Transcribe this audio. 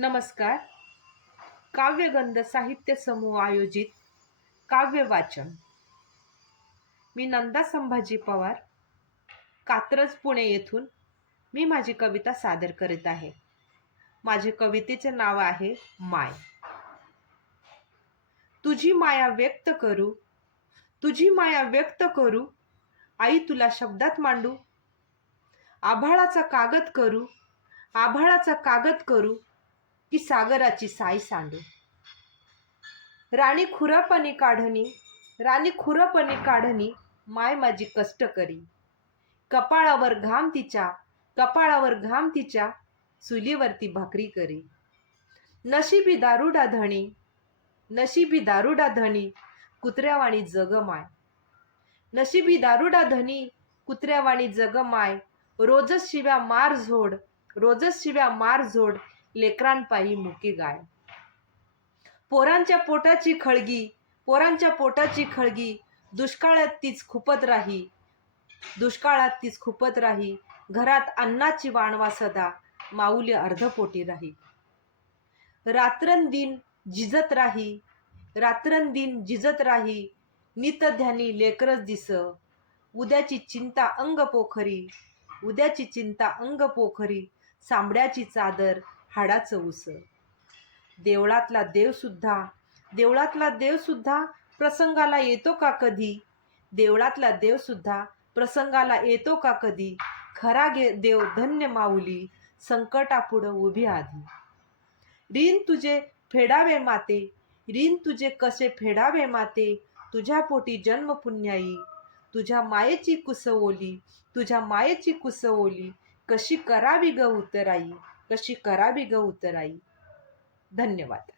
नमस्कार. काव्यगंध साहित्य समूह आयोजित काव्य वाचन मी नंदा संभाजी पवार कात्रज पुणे येथून मी माझी कविता सादर करीत आहे. माझे कवितेचे नाव आहे माय. तुझी माया व्यक्त करू तुझी माया व्यक्त करू आई तुला शब्दात मांडू. आभाळाचा कागद करू आभाळाचा कागद करू की सागराची साई सांडू. राणी खुरपणी काढणी राणी खुरपणी काढणी माय माझी कष्ट करी. कपाळावर घाम तिच्या कपाळावर घाम तिच्या चुलीवरती भाकरी करी. नशिबी दारुडा धणी नशिबी दारुडा धणी कुत्र्यावाणी जग माय. नशिबी दारुडा धनी कुत्र्यावाणी जग माय. रोजच शिव्या मार झोड रोजच शिव्या मार झोड लेकरांपायी मुकी गाय. पोरांच्या पोटाची खळगी पोरांच्या पोटाची खळगी दुष्काळात तीच खुपत राही दुष्काळात तीच खुपत राही घरात अन्नाची वाणवा सदा माऊली अर्धपोटी राही. रात्रंदिन झिजत राही रात्रंदिन झिजत राही नितध्यानी लेकरच दिस उद्याची चिंता अंग पोखरी उद्याची चिंता अंग पोखरी सांबड्याची चादर हाडाचं उस देवळातला देवसुद्धा देवळातला देवसुद्धा प्रसंगाला येतो का कधी? देवळातला देवसुद्धा प्रसंगाला येतो का कधी? खरा गे देव धन्य माऊली संकटापुढं उभी आधी. रीन तुझे फेडावे माते रीन तुझे कसे फेडावे माते? तुझ्या पोटी जन्म पुण्याई तुझ्या मायेची कुसवोली तुझ्या मायेची कुसवोली कशी करावी ग उतराई? कशी करावी ग उतराई? धन्यवाद.